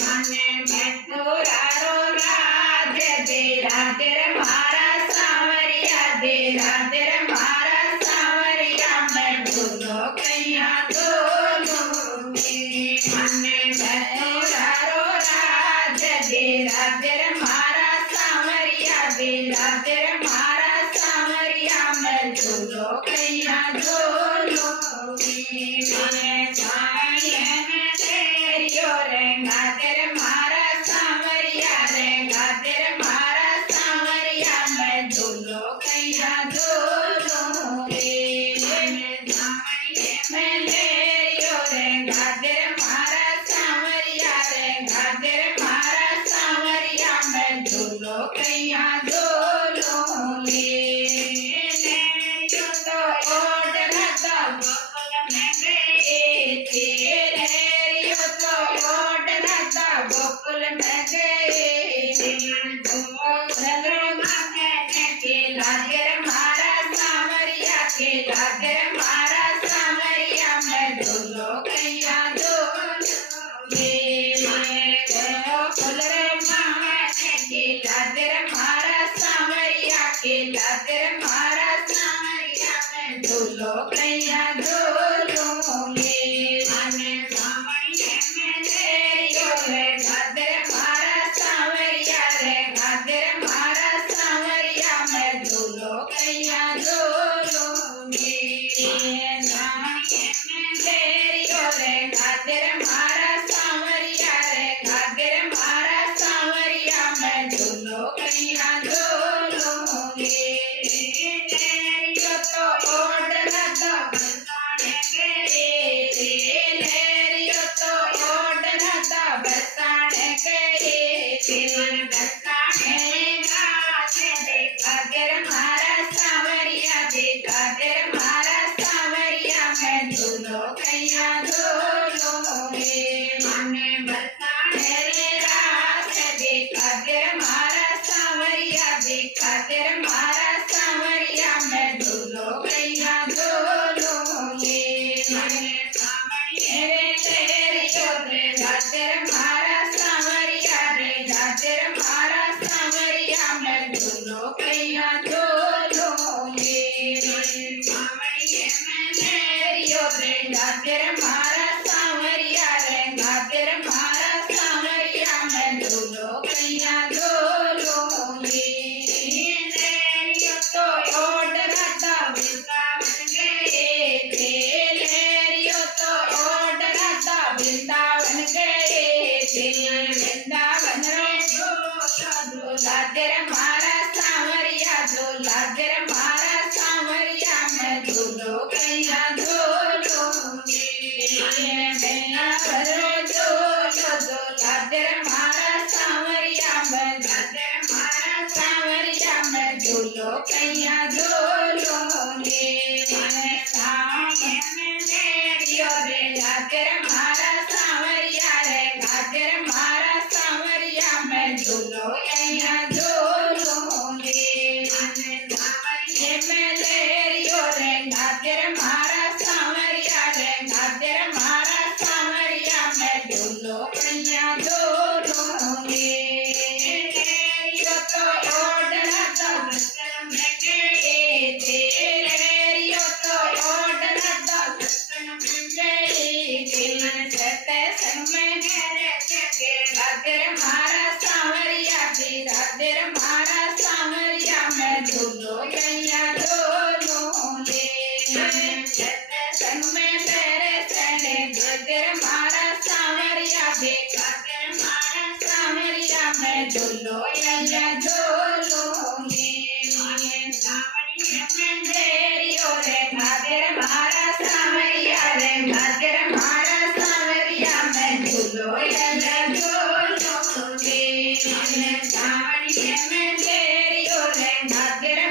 મને મથુરારો રાધે દે રાધે રે મારા સાવરિયા દે રાધે રે મારા સાવરિયા મેં ઢોલો કૈયા ઢોલું મને મથુરારો રાધે દે રાધે રે મારા સાવરિયા દે રાધે રે મારા સાવરિયા મેં ઢોલો કૈયા ઢોલું મને સાવરિયા રે ગાતે રે મારા સાવરિયા રે ગાતે રે મારા સાવરિયા મેં ઢોલો કૈયા ઢોલો રે મેં લેરિયો રે ગાતે રે મારા સાવરિયા રે ગાતે રે મારા સાવરિયા મેં ઢોલો કૈયા ઢોલો રે લેરિયો તો ઓઢ નતા ગોકુલ મેં ગઈ गोकुल में गए के लागे मारा सावरिया के लागे मारा सावरिया में ढोलो कैया ढोलो गोकुल रे मामा के लागे मारा सावरिया के लागे मारा सावरिया में ढोलो कैया ढोलो Not